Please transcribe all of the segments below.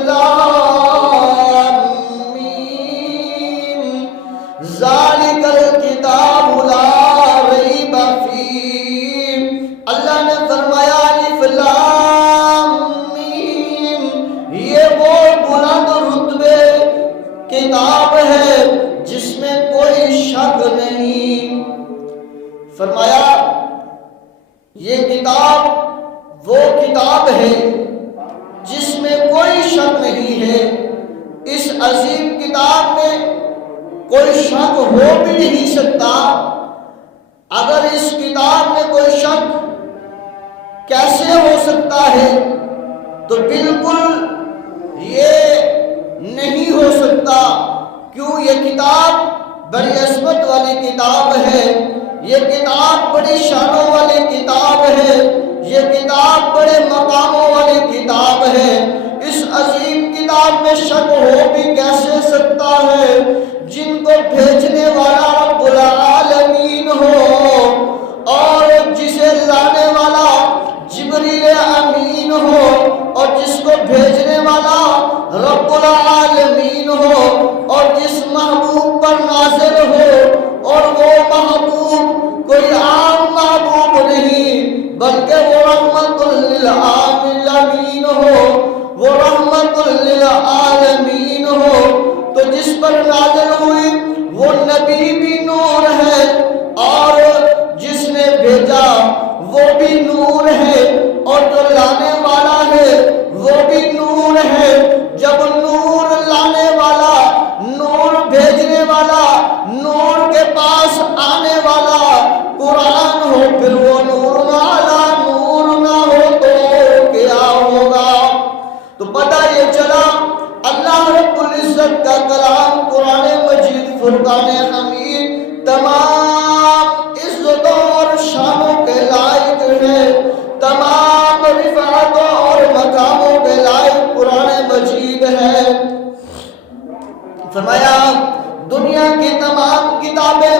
لام میم ذالک الکتاب لا ریب فیہ۔ اللہ نے فرمایا الف لام میم، یہ وہ بلند رتبے کتاب ہے جس میں کوئی شک نہیں۔ فرمایا یہ کتاب وہ کتاب ہے جس میں کوئی شک نہیں ہے۔ اس عظیم کتاب میں کوئی شک ہو بھی نہیں سکتا۔ اگر اس کتاب میں کوئی شک کیسے ہو سکتا ہے تو بالکل یہ نہیں ہو سکتا، کیوں یہ کتاب بڑی عظمت والی کتاب ہے، یہ کتاب بڑی شانوں والی کتاب ہے، یہ کتاب بڑے مقاموں والی کتاب ہے۔ اس عظیم کتاب میں شک ہو بھی کیسے سکتا ہے جن کو بھیجنے والا رب العالمین ہو اور جسے لانے والا جبریل امین ہو اور جس کو بھیجنے والا رب العالمین ہو اور جس محبوب پر نازل ہو، اور وہ محبوب کوئی عام محبوب نہیں بلکہ وہ رحمت للعالمین ہو، وہ رحمت للعالمین ہو۔ تو جس پر نازل ہوئی وہ نبی بھی نور ہے اور جس نے بھیجا وہ بھی نور ہے، اور جو لانے والا ہے وہ بھی نور ہے۔ جب نور لانے والا، نور بھیجنے والا، نور کے پاس آنے والا قرآن ہو، پھر وہ نور والا نور نہ ہو تو کیا ہوگا؟ تو پتہ یہ چلا اللہ رب العزت کا کلام قرآن مجید فرقان حمید تمام عزتوں اور شانوں کے لائق ہے، تمام رفعتوں اور مقاموں کے لائق قرآن مجید ہے۔ فرمایا دنیا کی تمام کتابیں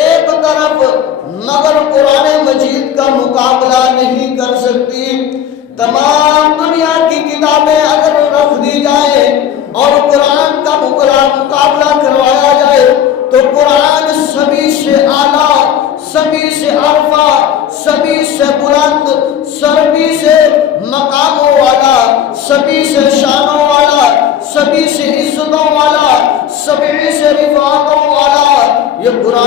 ایک طرف مگر قرآن مجید کا مقابلہ نہیں کر سکتی۔ تمام دنیا کی کتابیں اگر رکھ دی جائے اور قرآن کا مقابلہ کروایا جائے تو قرآن سبھی سے اعلیٰ، سبھی سے عرفہ، سبھی سے بلند، سبھی سے مقاموں والا، سبھی سے شانوں والا، سبھی سے عزتوں والا، سبھی سے رفعتوں والا یہ قرآن